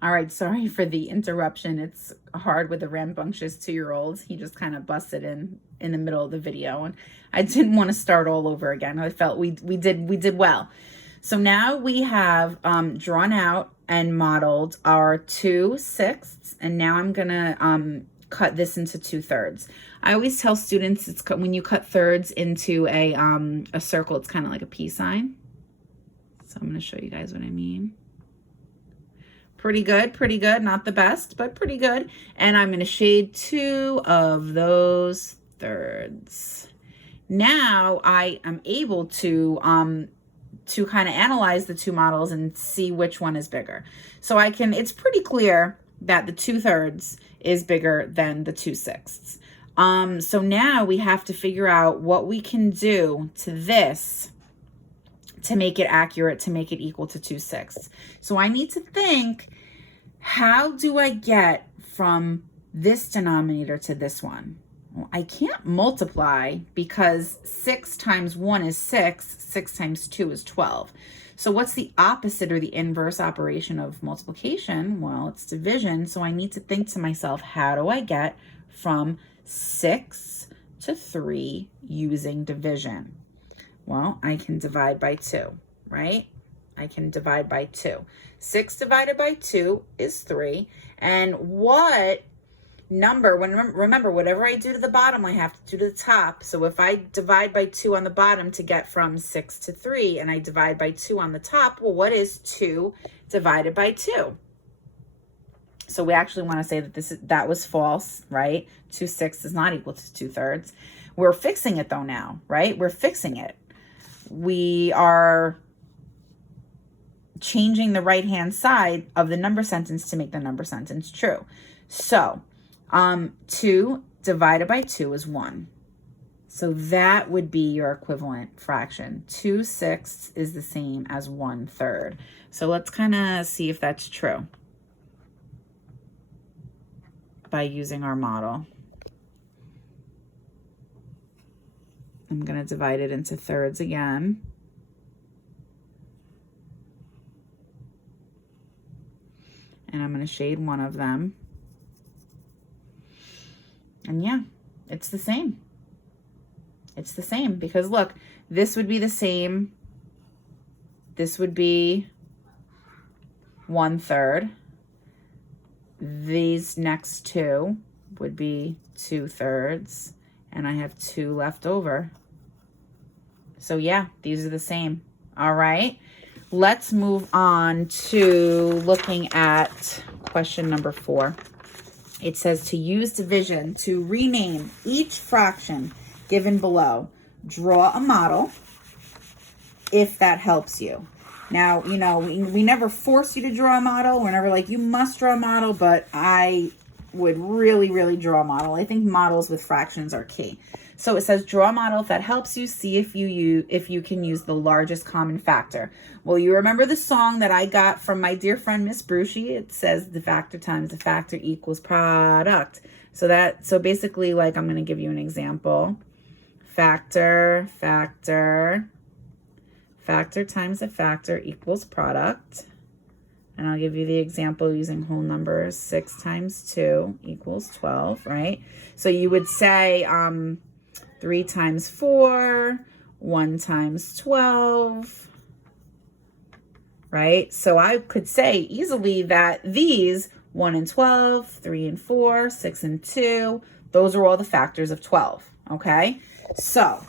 All right, sorry for the interruption. It's hard with a rambunctious 2-year-old. He just kind of busted in the middle of the video, and I didn't want to start all over again. I felt we did well. So now we have drawn out and modeled our 2/6, and now I'm gonna cut this into 2/3. I always tell students it's when you cut thirds into a circle, it's kind of like a peace sign. So I'm gonna show you guys what I mean. Pretty good, pretty good. Not the best, but pretty good. And I'm going to shade 2 of those thirds. Now I am able to kind of analyze the two models and see which one is bigger. So it's pretty clear that the 2/3 is bigger than the 2/6. So now we have to figure out what we can do to this to make it accurate, to make it equal to 2/6. So I need to think, how do I get from this denominator to this one? Well, I can't multiply because 6 times 1 is 6, 6 times 2 is 12. So what's the opposite or the inverse operation of multiplication? Well, it's division. So I need to think to myself, how do I get from 6 to 3 using division? Well, I can divide by 2, right? I can divide by 2. 6 divided by 2 is 3. And what number, remember, whatever I do to the bottom, I have to do to the top. So if I divide by 2 on the bottom to get from 6 to 3, and I divide by 2 on the top, well, what is 2 divided by 2? So we actually want to say that that was false, right? 2/6 is not equal to 2/3. We're fixing it though now, right? We're fixing it. We are changing the right-hand side of the number sentence to make the number sentence true. So 2 divided by 2 is 1. So that would be your equivalent fraction. 2/6 is the same as 1/3. So let's kind of see if that's true by using our model. I'm going to divide it into thirds again. And I'm going to shade one of them. And yeah, it's the same. It's the same because look, this would be the same. This would be 1/3. These next two would be 2/3. And I have 2 left over. So yeah, these are the same. All right, let's move on to looking at question number 4. It says to use division to rename each fraction given below. Draw a model if that helps you. Now, you know, we never force you to draw a model. We're never like, you must draw a model, but I would really draw a model. I think models with fractions are key. So it says draw a model if that helps you. See if you can use the largest common factor. Well, you remember the song that I got from my dear friend Miss Brucey. It says the factor times the factor equals product. So basically, like, I'm going to give you an example. Factor times the factor equals product. And I'll give you the example using whole numbers. 6 times 2 equals 12, right? So you would say 3 times 4, 1 times 12, right? So I could say easily that these 1 and 12, 3 and 4, 6 and 2, those are all the factors of 12, okay? So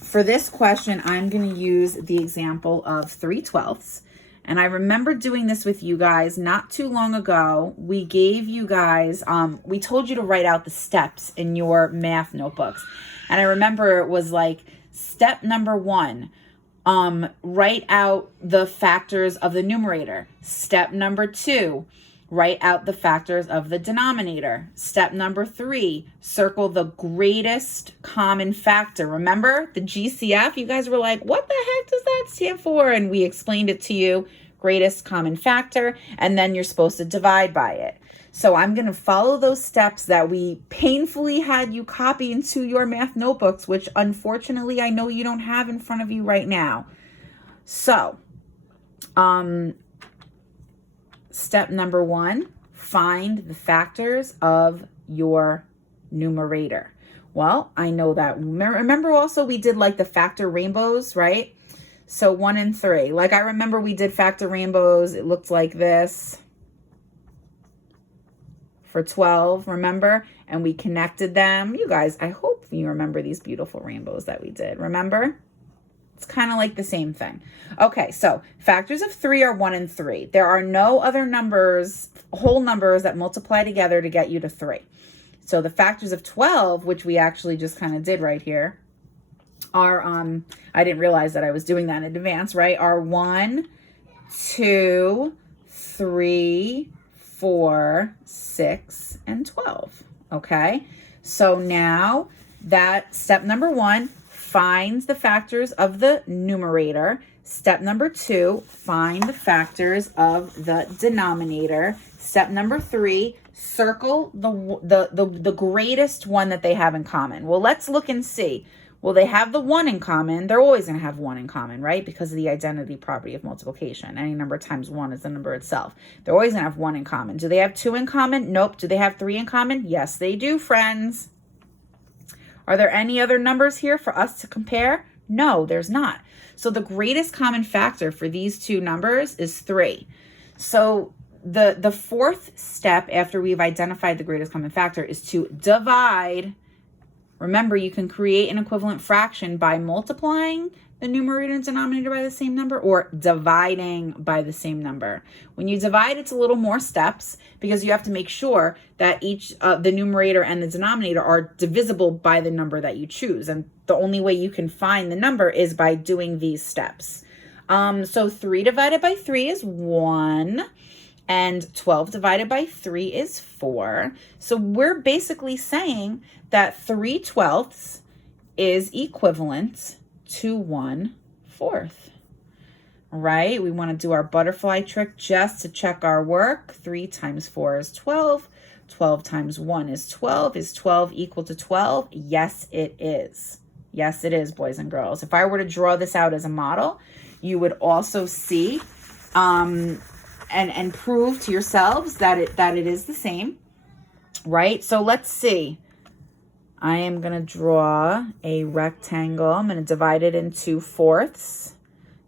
for this question, I'm going to use the example of 3/12. And I remember doing this with you guys not too long ago. We gave you guys, we told you to write out the steps in your math notebooks. And I remember it was like step number 1, write out the factors of the numerator. Step number 2, write out the factors of the denominator. Step number 3, circle the greatest common factor. Remember the GCF? You guys were like, what the heck does that stand for? And we explained it to you, greatest common factor, and then you're supposed to divide by it. So I'm going to follow those steps that we painfully had you copy into your math notebooks, which unfortunately I know you don't have in front of you right now. So, step number 1, find the factors of your numerator. Well, I know that. Remember also we did like the factor rainbows, right? So 1 and 3. Like I remember we did factor rainbows. It looked like this for 12, remember? And we connected them. You guys, I hope you remember these beautiful rainbows that we did. Remember? It's kind of like the same thing. Okay, so factors of 3 are 1 and 3. There are no other numbers, whole numbers that multiply together to get you to 3. So the factors of 12, which we actually just kind of did right here, are, I didn't realize that I was doing that in advance, right? Are 1, 2, 3, 4, 6, and 12. Okay, so now that step number 1 finds the factors of the numerator. Step number 2, find the factors of the denominator. Step number 3, circle the greatest one that they have in common. Well, let's look and see. Well, they have the 1 in common. They're always going to have 1 in common, right? Because of the identity property of multiplication. Any number times 1 is the number itself. They're always going to have 1 in common. Do they have 2 in common? Nope. Do they have 3 in common? Yes, they do, friends. Are there any other numbers here for us to compare? No, there's not. So the greatest common factor for these two numbers is 3. So the fourth step after we've identified the greatest common factor is to divide. Remember, you can create an equivalent fraction by multiplying the numerator and denominator by the same number or dividing by the same number. When you divide, it's a little more steps because you have to make sure that each the numerator and the denominator are divisible by the number that you choose. And the only way you can find the number is by doing these steps. So 3 divided by 3 is 1. And 12 divided by 3 is 4. So we're basically saying that 3/12 is equivalent to 1/4. Right? We want to do our butterfly trick just to check our work. 3 times 4 is 12. 12 times 1 is 12. Is 12 equal to 12? Yes, it is. Yes, it is, boys and girls. If I were to draw this out as a model, you would also see and prove to yourselves that it is the same, right? So let's see. I am going to draw a rectangle. I'm going to divide it in 2/4.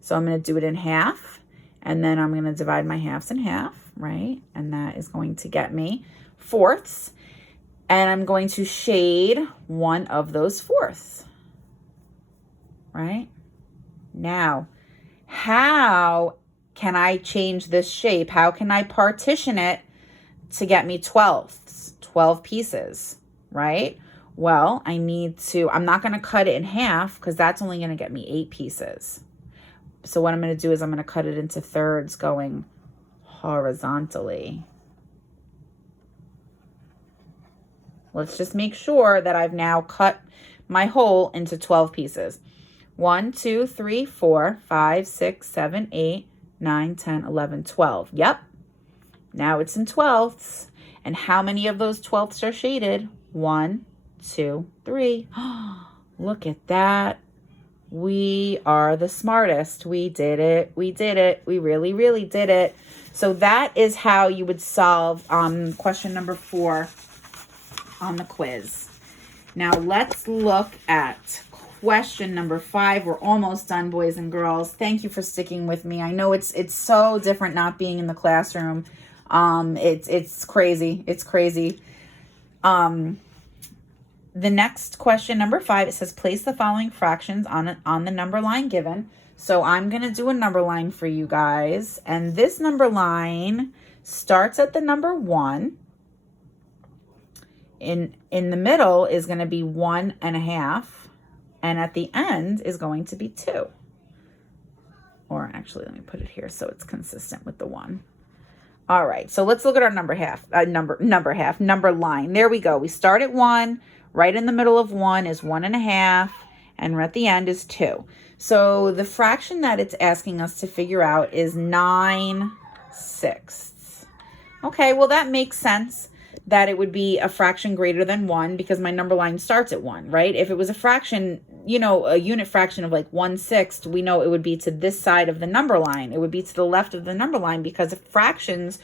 So I'm going to do it in half, and then I'm going to divide my halves in half, right? And that is going to get me 4ths. And I'm going to shade one of those 4ths, right? Now, how can I change this shape? How can I partition it to get me 12ths, 12 pieces, right? Well, I'm not going to cut it in half because that's only going to get me 8 pieces. So what I'm going to do is I'm going to cut it into thirds going horizontally. Let's just make sure that I've now cut my whole into 12 pieces. 1, 2, 3, 4, 5, 6, 7, 8, 9, 10, 11, 12. Yep. Now it's in 12ths. And how many of those 12ths are shaded? 1, 2, 3. Look at that. We are the smartest. We did it. We did it. We really, really did it. So that is how you would solve question number 4 on the quiz. Now let's look at question number 5. We're almost done, boys and girls. Thank you for sticking with me. I know it's so different not being in the classroom. It's crazy. It's crazy. The next question, number 5, it says place the following fractions on the number line given. So I'm going to do a number line for you guys. And this number line starts at the number 1. In the middle is going to be 1.5. And at the end is going to be 2. Or actually, let me put it here so it's consistent with the 1. All right, so let's look at our number line. There we go. We start at 1. Right in the middle of 1 is 1.5. And at the end is 2. So the fraction that it's asking us to figure out is 9/6. Okay, well, that makes sense that it would be a fraction greater than 1 because my number line starts at 1, right? If it was a fraction, a unit fraction of like 1/6, we know it would be to this side of the number line. It would be to the left of the number line because fractions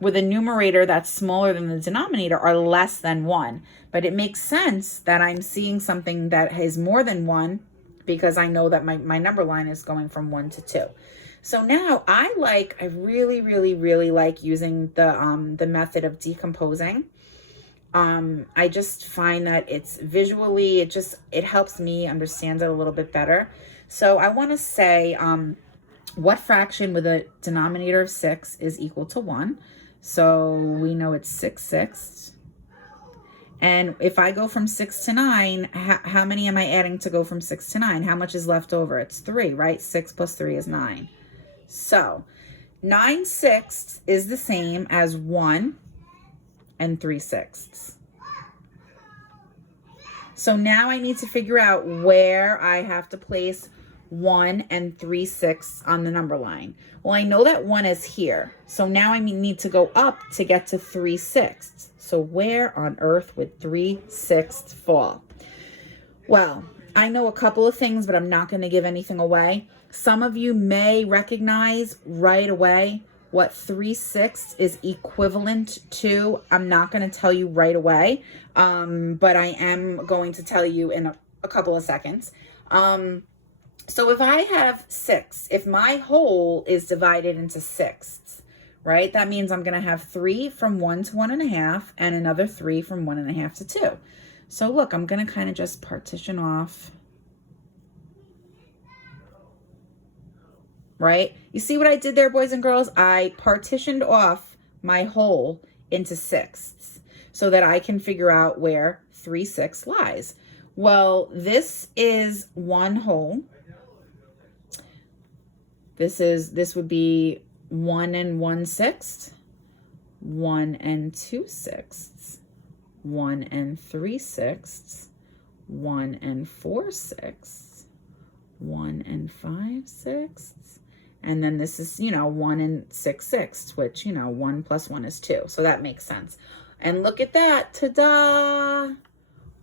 with a numerator that's smaller than the denominator are less than 1. But it makes sense that I'm seeing something that is more than 1 because I know that my number line is going from 1 to 2. So now I really, really, really like using the method of decomposing. I just find that it's visually, it helps me understand it a little bit better. So I want to say, what fraction with a denominator of 6 is equal to 1? So we know it's 6/6. And if I go from 6 to 9, how many am I adding to go from 6 to 9? How much is left over? It's 3, right? 6 plus 3 is 9. So 9/6 is the same as 1 and 3/6. So now I need to figure out where I have to place 1 and 3/6 on the number line. Well, I know that 1 is here. So now I need to go up to get to 3/6. So where on earth would 3/6 fall? Well, I know a couple of things, but I'm not going to give anything away. Some of you may recognize right away what 3/6 is equivalent to. I'm not going to tell you right away, but I am going to tell you in a couple of seconds. So if I have 6, if my whole is divided into sixths, right, that means I'm going to have 3 from 1 to 1.5 and another 3 from 1.5 to 2. So look, I'm going to kind of just partition off. Right? You see what I did there, boys and girls? I partitioned off my whole into sixths so that I can figure out where 3/6 lies. Well, this is one whole. This would be 1 and 1/6, 1 and 2/6, 1 and 3/6, 1 and 4/6, 1 and 5/6. And then this is, 1 and 6/6, which, 1 plus 1 is 2. So that makes sense. And look at that. Ta-da!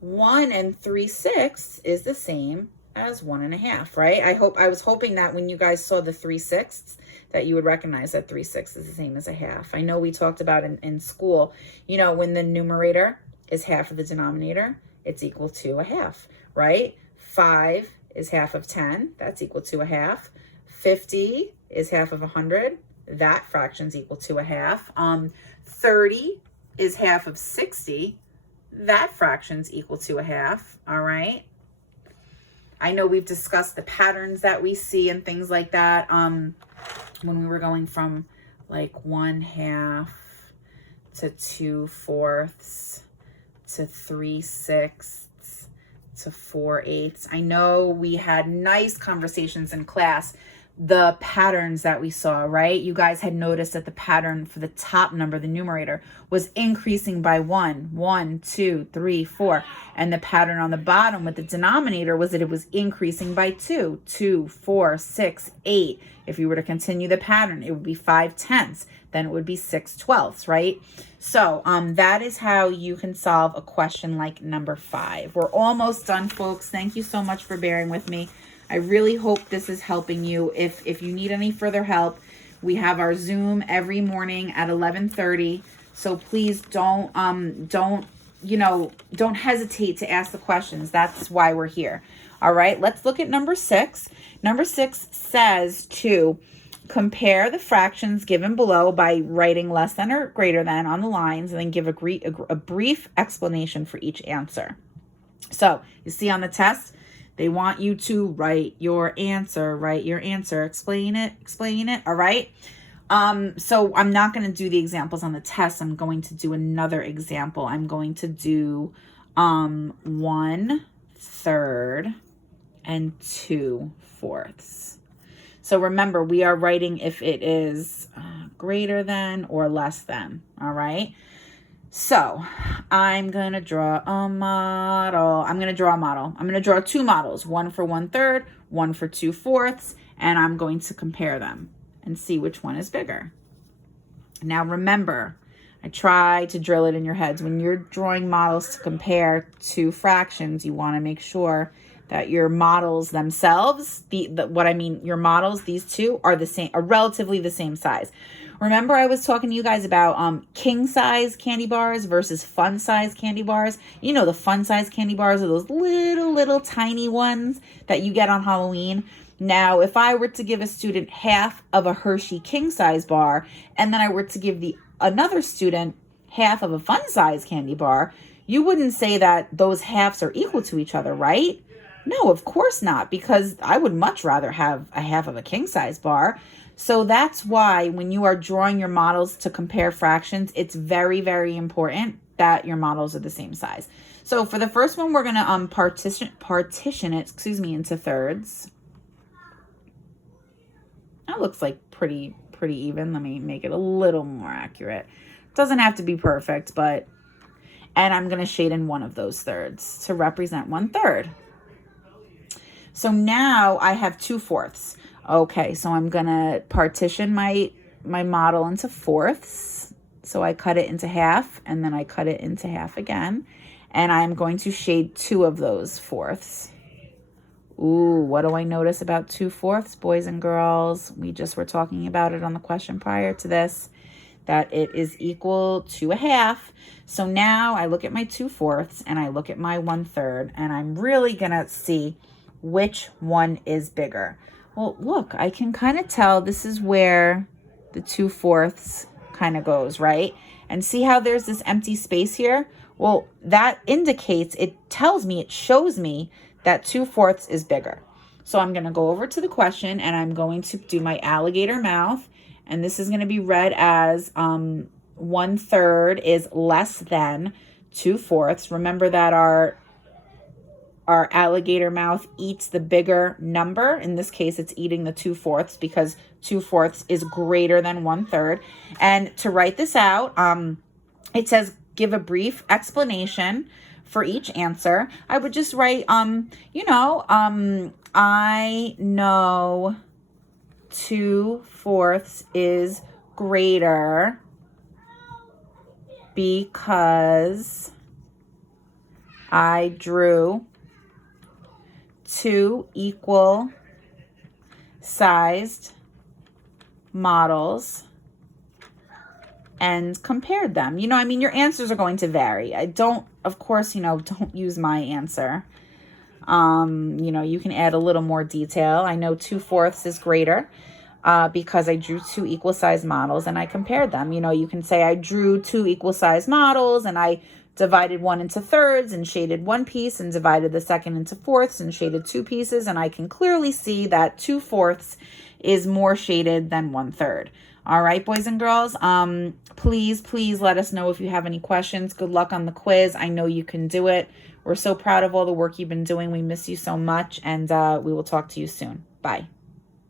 1 and 3/6 is the same as 1.5, right? I was hoping that when you guys saw the 3/6 that you would recognize that 3/6 is the same as a half. I know we talked about in school, when the numerator is half of the denominator, it's equal to a half, right? 5 is half of 10. That's equal to a half. 50 is half of 100. That fraction's equal to a half. 30 is half of 60. That fraction's equal to a half. All right. I know we've discussed the patterns that we see and things like that. When we were going from like 1/2 to 2/4 to 3/6 to 4/8. I know we had nice conversations in class. The patterns that we saw, right? You guys had noticed that the pattern for the top number, the numerator, was increasing by 1, 1, 2, 3, 4. And the pattern on the bottom with the denominator was that it was increasing by 2, 2, 4, 6, 8. If you were to continue the pattern, it would be 5/10. Then it would be 6/12, right? So that is how you can solve a question like number 5. We're almost done, folks. Thank you so much for bearing with me. I really hope this is helping you. If you need any further help, we have our Zoom every morning at 11:30. So please don't hesitate to ask the questions. That's why we're here. All right, let's look at number 6. Number 6 says to compare the fractions given below by writing less than or greater than on the lines and then give a brief explanation for each answer. So you see on the test, they want you to write your answer, explain it, all right? So I'm not going to do the examples on the test. I'm going to do another example. I'm going to do 1/3 and 2/4. So remember, we are writing if it is greater than or less than, all right? So I'm going to draw a model. I'm going to draw 2 models, one for 1/3, one for 2/4, and I'm going to compare them and see which one is bigger. Now remember, I try to drill it in your heads. When you're drawing models to compare 2 fractions, you want to make sure that your models themselves, your models, these two are relatively the same size. Remember I was talking to you guys about king size candy bars versus fun size candy bars? You know, the fun size candy bars are those little tiny ones that you get on Halloween. Now, if I were to give a student half of a Hershey king size bar, and then I were to give another student half of a fun size candy bar, you wouldn't say that those halves are equal to each other, right? No, of course not, because I would much rather have a half of a king size bar. So that's why when you are drawing your models to compare fractions, it's very, very important that your models are the same size. So for the first one, we're going to partition it, into thirds. That looks like pretty even. Let me make it a little more accurate. Doesn't have to be perfect, and I'm going to shade in one of those thirds to represent 1/3. So now I have 2/4. Okay, so I'm going to partition my model into fourths. So I cut it into half, and then I cut it into half again. And I'm going to shade 2 of those fourths. Ooh, what do I notice about 2/4, boys and girls? We just were talking about it on the question prior to this, that it is equal to a half. So now I look at my 2/4 and I look at my 1/3, and I'm really going to see which one is bigger. Well, look, I can kind of tell this is where the 2/4 kind of goes, right? And see how there's this empty space here? Well, that indicates, it shows me that 2/4 is bigger. So I'm going to go over to the question, and I'm going to do my alligator mouth. And this is going to be read as 1/3 is less than 2/4. Remember that our alligator mouth eats the bigger number. In this case, it's eating the 2/4 because 2/4 is greater than 1/3. And to write this out, it says give a brief explanation for each answer. I would just write, I know 2/4 is greater because I drew 2 equal sized models and compared them. Your answers are going to vary. Of course, don't use my answer. You can add a little more detail. I know 2/4 is greater because I drew 2 equal sized models and I compared them. You can say I drew 2 equal sized models and I divided one into thirds and shaded one piece and divided the second into fourths and shaded 2 pieces. And I can clearly see that 2/4 is more shaded than 1/3. All right, boys and girls, please let us know if you have any questions. Good luck on the quiz. I know you can do it. We're so proud of all the work you've been doing. We miss you so much, and we will talk to you soon. Bye.